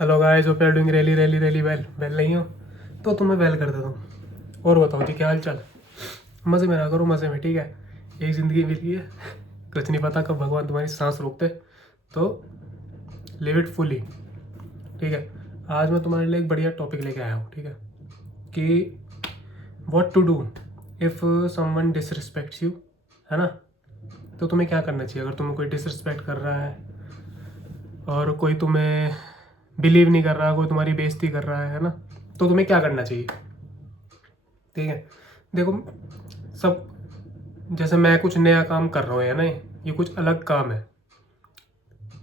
Hello guys, hope you are doing really well नहीं हो तो तुम्हें वेल कर देता हूँ। और बताओ जी, क्या हाल चाल। मज़े में ना करो, मज़े में, ठीक है। एक ज़िंदगी मिली है, कुछ नहीं पता कब भगवान तुम्हारी सांस रोकते, तो लिव इट फुली, ठीक है। आज मैं तुम्हारे लिए एक बढ़िया टॉपिक लेके आया हूँ, ठीक है, कि what to do if someone disrespects you, है ना। तो तुम्हें क्या करना चाहिए अगर तुम्हें कोई डिसरिस्पेक्ट कर रहा है और कोई तुम्हें बिलीव नहीं कर रहा, कोई तुम्हारी बेइज्जती कर रहा है ना, तो तुम्हें क्या करना चाहिए, ठीक है। देखो, सब जैसे मैं कुछ नया काम कर रहा हूँ, है ना, ये कुछ अलग काम है,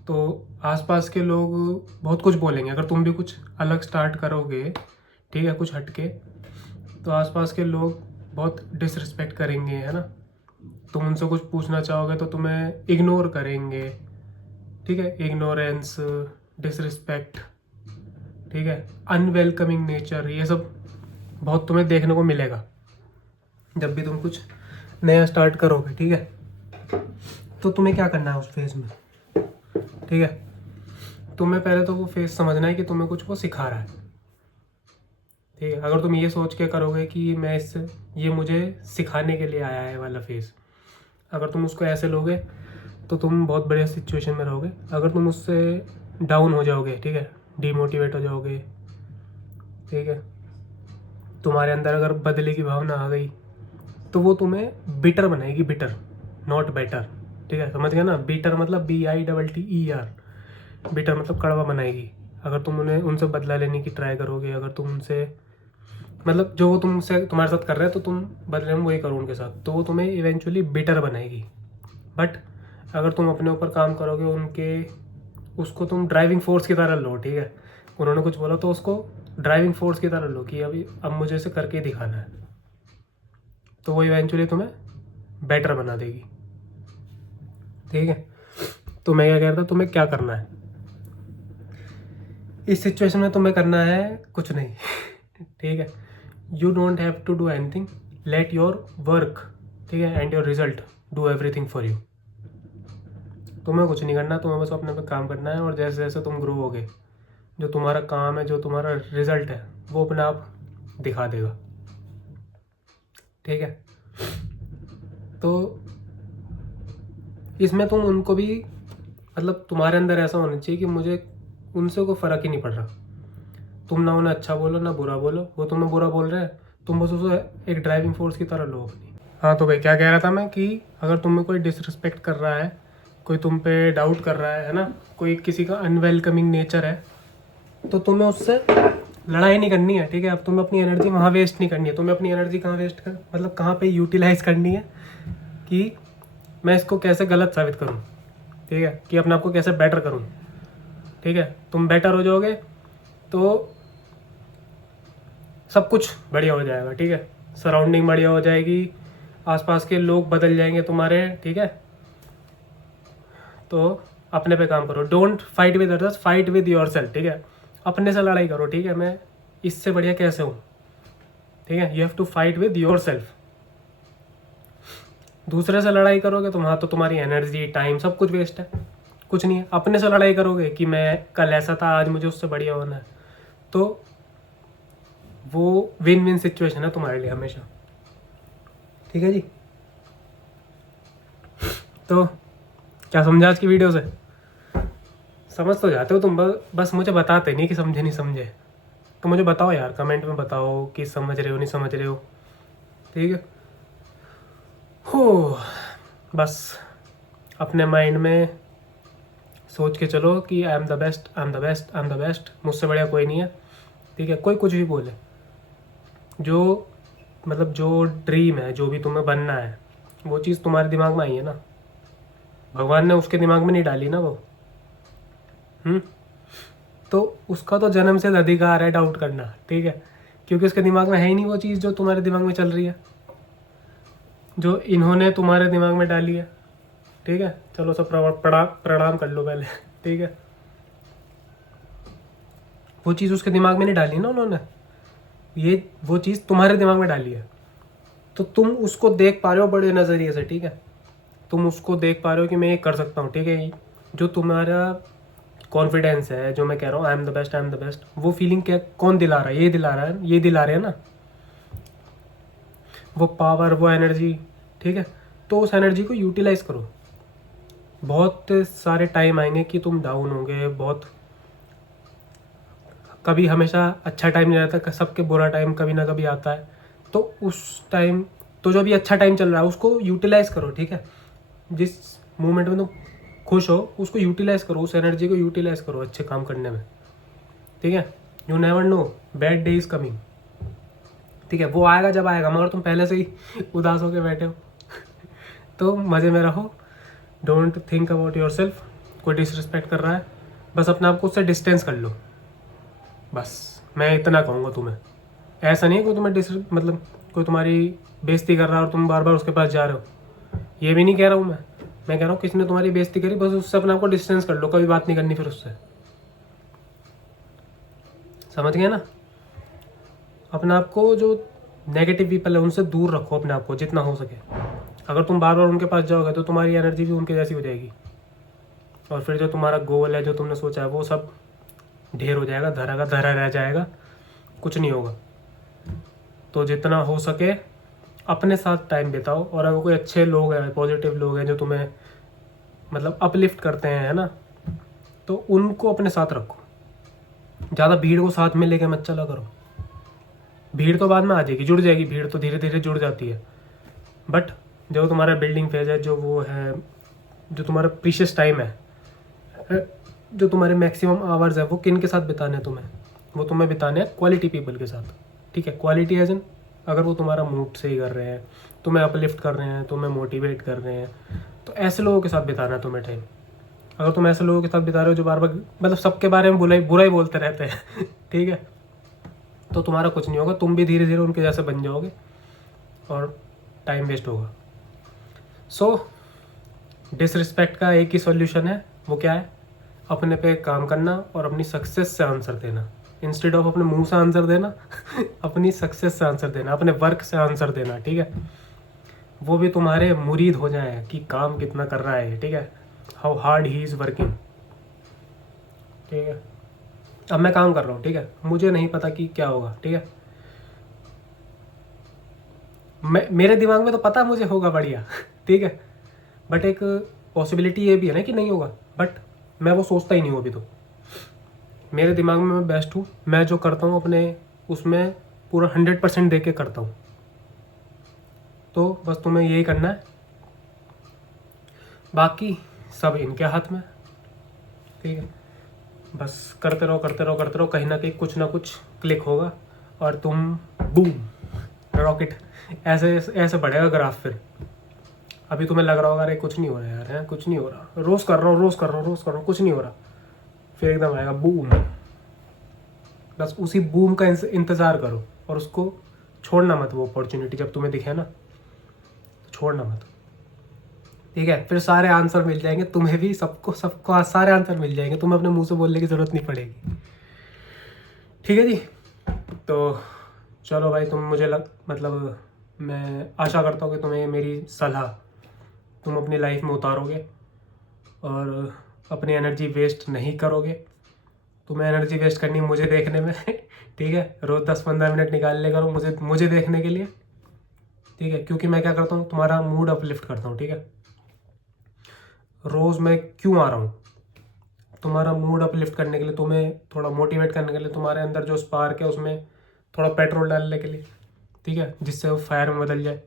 तो आसपास के लोग बहुत कुछ बोलेंगे अगर तुम भी कुछ अलग स्टार्ट करोगे, ठीक है, कुछ हटके, तो आसपास के लोग बहुत डिसरिस्पेक्ट करेंगे, है ना। तुम उनसे कुछ पूछना चाहोगे तो तुम्हें इग्नोर करेंगे, ठीक है। इग्नोरेंस, डिसरिस्पेक्ट, ठीक है, अनवेलकमिंग नेचर, ये सब बहुत तुम्हें देखने को मिलेगा जब भी तुम कुछ नया स्टार्ट करोगे, ठीक है। तो तुम्हें क्या करना है उस फेज़ में, ठीक है। तुम्हें पहले तो वो फेज़ समझना है कि तुम्हें कुछ वो सिखा रहा है, ठीक है। अगर तुम ये सोच के करोगे कि मैं इससे, ये मुझे सिखाने के लिए आया है वाला फेज़, अगर तुम उसको ऐसे लोगे तो तुम बहुत बढ़िया सिचुएशन में रहोगे। अगर तुम उससे डाउन हो जाओगे, ठीक है, डीमोटिवेट हो जाओगे, ठीक है, तुम्हारे अंदर अगर बदले की भावना आ गई तो वो तुम्हें बिटर बनाएगी, बिटर, नॉट बेटर, ठीक है। समझ गया ना, बीटर मतलब BITTER, बिटर मतलब कड़वा बनाएगी। अगर तुम उन्हें उनसे बदला लेने की ट्राई करोगे, अगर तुम उनसे, मतलब जो वो तुमसे तुम्हारे साथ कर रहे हैं तो तुम बदले में वही करो उनके साथ, तो वो तुम्हें इवेंचुअली बिटर बनाएगी। बट अगर तुम अपने ऊपर काम करोगे, उनके, उसको तुम ड्राइविंग फोर्स की तरह लो, ठीक है। उन्होंने कुछ बोला तो उसको ड्राइविंग फोर्स की तरह लो कि अभी अब मुझे इसे करके ही दिखाना है, तो वो इवेंचुअली तुम्हें बेटर बना देगी, ठीक है। तो मैं क्या कह रहा था, तुम्हें क्या करना है इस सिचुएशन में। तुम्हें करना है कुछ नहीं ठीक है। You don't have to do anything, let your work, ठीक है, and your result do everything for you. तुम्हें कुछ नहीं करना, तुम्हें बस अपने पे काम करना है, और जैसे जैसे तुम ग्रो होगे, जो तुम्हारा काम है, जो तुम्हारा रिजल्ट है, वो अपने आप दिखा देगा, ठीक है। तो इसमें तुम उनको भी, मतलब तुम्हारे अंदर ऐसा होना चाहिए कि मुझे उनसे कोई फ़र्क ही नहीं पड़ रहा। तुम ना उन्हें अच्छा बोलो ना बुरा बोलो, वो तुम्हें बुरा बोल रहे हैं, तुम बस उसे एक ड्राइविंग फोर्स की तरह लो अपनी। हाँ, तो भाई क्या कह रहा था मैं, कि अगर तुम्हें कोई डिसरिस्पेक्ट कर रहा है, कोई तुम पे डाउट कर रहा है ना, कोई किसी का अनवेलकमिंग नेचर है, तो तुम्हें उससे लड़ाई नहीं करनी है, ठीक है। अब तुम्हें अपनी एनर्जी वहाँ वेस्ट नहीं करनी है। तुम्हें अपनी एनर्जी कहाँ वेस्ट कर, मतलब कहाँ पे यूटिलाइज करनी है, कि मैं इसको कैसे गलत साबित करूँ, ठीक है, कि अपने आप को कैसे बेटर करूँ, ठीक है। तुम बेटर हो जाओगे तो सब कुछ बढ़िया हो जाएगा, ठीक है। सराउंडिंग बढ़िया हो जाएगी, आसपास के लोग बदल जाएंगे तुम्हारे, ठीक है। तो अपने पे काम करो, don't fight with others, fight with your self, ठीक है। अपने से लड़ाई करो, ठीक है, मैं इससे बढ़िया कैसे हूँ, ठीक है। You have to fight with yourself. दूसरे से लड़ाई करोगे तो वहाँ तो तुम्हारी एनर्जी, टाइम, सब कुछ वेस्ट है, कुछ नहीं है। अपने से लड़ाई करोगे कि मैं कल ऐसा था, आज मुझे उससे बढ़िया होना है, तो वो विन विन सिचुएशन है तुम्हारे लिए हमेशा, ठीक है जी। तो क्या समझा आज की वीडियो से? समझ तो जाते हो तुम, बस मुझे बताते नहीं कि समझे नहीं समझे। तो मुझे बताओ यार, कमेंट में बताओ कि समझ रहे हो नहीं समझ रहे हो, ठीक है। हो, बस अपने माइंड में सोच के चलो कि I am the best, I am the best, I am the best, मुझसे बढ़िया कोई नहीं है, ठीक है। कोई कुछ भी बोले, जो, मतलब जो ड्रीम है, जो भी तुम्हें बनना है, वो चीज़ तुम्हारे दिमाग में आई है ना, भगवान ने उसके दिमाग में नहीं डाली ना वो। तो उसका तो जन्म से अधिकार है डाउट करना, ठीक है, क्योंकि उसके दिमाग में है ही नहीं वो चीज़ जो तुम्हारे दिमाग में चल रही है, जो इन्होंने तुम्हारे दिमाग में डाली है, ठीक है। चलो सब प्रणाम कर लो पहले ठीक है। वो चीज़ उसके दिमाग में नहीं डाली ना उन्होंने, ये वो चीज़ तुम्हारे दिमाग में डाली है, तो तुम उसको देख पा रहे हो बड़े नज़रिए से, ठीक है। तुम उसको देख पा रहे हो कि मैं ये कर सकता हूँ, ठीक है। जो तुम्हारा कॉन्फिडेंस है, जो मैं कह रहा हूँ I am the best, I am the best, वो फीलिंग क्या कौन दिला रहा है? ये दिला रहा है, ये दिला रहे हैं ना वो पावर, वो एनर्जी, ठीक है। तो उस एनर्जी को यूटिलाइज करो। बहुत सारे टाइम आएंगे कि तुम डाउन होंगे, बहुत, कभी हमेशा अच्छा टाइम नहीं रहता, सबके बुरा टाइम कभी ना कभी आता है। तो उस टाइम, तो जो अभी अच्छा टाइम चल रहा है उसको यूटिलाइज करो, ठीक है। जिस मोमेंट में तुम खुश हो उसको यूटिलाइज करो, उस एनर्जी को यूटिलाइज करो अच्छे काम करने में, ठीक है। You never know bad day is coming, ठीक है। वो आएगा जब आएगा, मगर तुम पहले से ही उदास होकर बैठे हो। तो मज़े में रहो, don't think about your self. कोई डिसरिस्पेक्ट कर रहा है, बस अपने आप को उससे डिस्टेंस कर लो, बस मैं इतना कहूँगा तुम्हें। ऐसा नहीं है कोई तुम्हें मतलब कोई तुम्हारी बेइज्जती कर रहा है और तुम बार बार उसके पास जा रहे हो, ये भी नहीं कह रहा हूँ मैं कह रहा हूँ किसी ने तुम्हारी बेइज्जती करी, बस उससे अपने आप को डिस्टेंस कर लो, कभी बात नहीं करनी फिर उससे, समझ गए ना। अपने आप को, जो नेगेटिव पीपल है उनसे दूर रखो अपने आप को जितना हो सके। अगर तुम बार बार उनके पास जाओगे तो तुम्हारी एनर्जी भी उनके जैसी हो जाएगी, और फिर जो तुम्हारा गोल है, जो तुमने सोचा है, वो सब ढेर हो जाएगा, धरा का धरा रह जाएगा, कुछ नहीं होगा। तो जितना हो सके अपने साथ टाइम बिताओ, और अगर कोई अच्छे लोग हैं, पॉजिटिव लोग हैं जो तुम्हें मतलब अपलिफ्ट करते हैं, है ना, तो उनको अपने साथ रखो। ज़्यादा भीड़ को साथ में लेके मत चला करो। भीड़ तो बाद में आ जाएगी, जुड़ जाएगी, भीड़ तो धीरे धीरे जुड़ जाती है, बट जो तुम्हारा बिल्डिंग फेज है, जो वो है, जो तुम्हारा प्रीशियस टाइम है, जो तुम्हारे मैक्सिमम आवर्स है, वो किन के साथ बिताने हैं तुम्हें? वो तुम्हें बिताने हैं क्वालिटी पीपल के साथ, ठीक है। क्वालिटी एज इन, अगर वो तुम्हारा मूड सही कर रहे हैं, तुम्हें अपलिफ्ट कर रहे हैं, तुम्हें मोटिवेट कर रहे हैं, तो ऐसे लोगों के साथ बिताना है तुम्हें टाइम। अगर तुम ऐसे लोगों के साथ बिता रहे हो जो बार बार मतलब सबके बारे में बुरा ही बोलते रहते हैं ठीक है, तो तुम्हारा कुछ नहीं होगा, तुम भी धीरे धीरे उनके जैसे बन जाओगे और टाइम वेस्ट होगा। सो डिसरिस्पेक्ट का एक ही सॉल्यूशन है, वो क्या है? अपने पे काम करना और अपनी सक्सेस से आंसर देना, इंस्टेड ऑफ अपने मुंह से आंसर देना अपनी सक्सेस से आंसर देना, अपने वर्क से आंसर देना, ठीक है। वो भी तुम्हारे मुरीद हो जाए कि काम कितना कर रहा है, ठीक है, how hard he is working, ठीक है। अब मैं काम कर रहा हूँ, ठीक है, मुझे नहीं पता कि क्या होगा, ठीक है। मेरे दिमाग में तो पता मुझे होगा बढ़िया ठीक है, बट एक पॉसिबिलिटी ये भी है ना कि नहीं होगा, बट मैं वो सोचता ही नहीं हूँ अभी। तो मेरे दिमाग में मैं बेस्ट हूँ, मैं जो करता हूँ अपने उसमें पूरा 100% दे के करता हूँ। तो बस तुम्हें यही करना है, बाकी सब इनके हाथ में, ठीक है। बस करते रहो करते रहो करते रहो, कहीं ना कहीं कुछ ना कुछ क्लिक होगा और तुम बूम रॉकेट, ऐसे ऐसे बढ़ेगा ग्राफ। फिर अभी तुम्हें लग रहा होगा अरे कुछ नहीं हो रहा यार, है कुछ नहीं हो रहा, रोज़ कर रहा हूँ कुछ नहीं हो रहा, फिर एकदम आएगा बूम। बस उसी बूम का इंतज़ार करो और उसको छोड़ना मत, वो अपॉर्चुनिटी जब तुम्हें दिखे ना तो छोड़ना मत, ठीक है। फिर सारे आंसर मिल जाएंगे तुम्हें भी, सबको सारे आंसर मिल जाएंगे, तुम्हें अपने मुंह से बोलने की ज़रूरत नहीं पड़ेगी, ठीक है जी। तो चलो भाई, तुम मुझे मतलब मैं आशा करता हूँ कि तुम्हें मेरी सलाह तुम अपनी लाइफ में उतारोगे और अपनी एनर्जी वेस्ट नहीं करोगे। तुम्हें एनर्जी वेस्ट करनी है मुझे देखने में ठीक है, रोज़ 10-15 मिनट निकाल ले करो मुझे देखने के लिए, ठीक है। क्योंकि मैं क्या करता हूँ, तुम्हारा मूड अपलिफ्ट करता हूँ, ठीक है। रोज़ मैं क्यों आ रहा हूँ? तुम्हारा मूड अपलिफ्ट करने के लिए, तुम्हें थोड़ा मोटिवेट करने के लिए, तुम्हारे अंदर जो स्पार्क है उसमें थोड़ा पेट्रोल डालने के लिए, ठीक है, जिससे वो फायर में बदल जाए।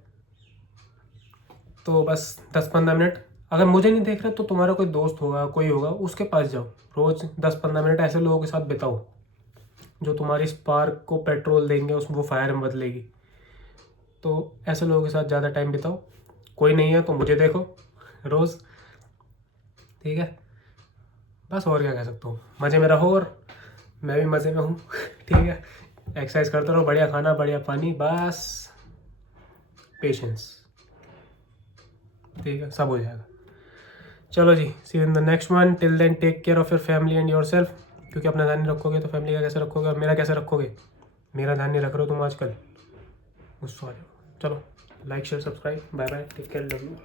तो बस 10-15 मिनट, अगर मुझे नहीं देख रहे तो तुम्हारा कोई दोस्त होगा, कोई होगा, उसके पास जाओ, रोज़ 10-15 मिनट ऐसे लोगों के साथ बिताओ जो तुम्हारी स्पार्क को पेट्रोल देंगे, वो फायर में बदलेगी। तो ऐसे लोगों के साथ ज़्यादा टाइम बिताओ। कोई नहीं है तो मुझे देखो रोज़, ठीक है। बस और क्या कह सकता हूँ, मज़े में रहो और मैं भी मज़े में हूँ ठीक है। एक्सरसाइज करते रहो, बढ़िया खाना बढ़िया पानी, बस पेशेंस, ठीक है, सब हो जाएगा। चलो जी, see you in the next one. Till then take care of your family and yourself, क्योंकि अपना ध्यान नहीं रखोगे तो फैमिली का कैसे रखोगे और मेरा कैसे रखोगे? मेरा ध्यान नहीं रख रहे हो तुम आजकल, गुस्सा आ जाओ। चलो, like share subscribe, bye bye, take care, love you.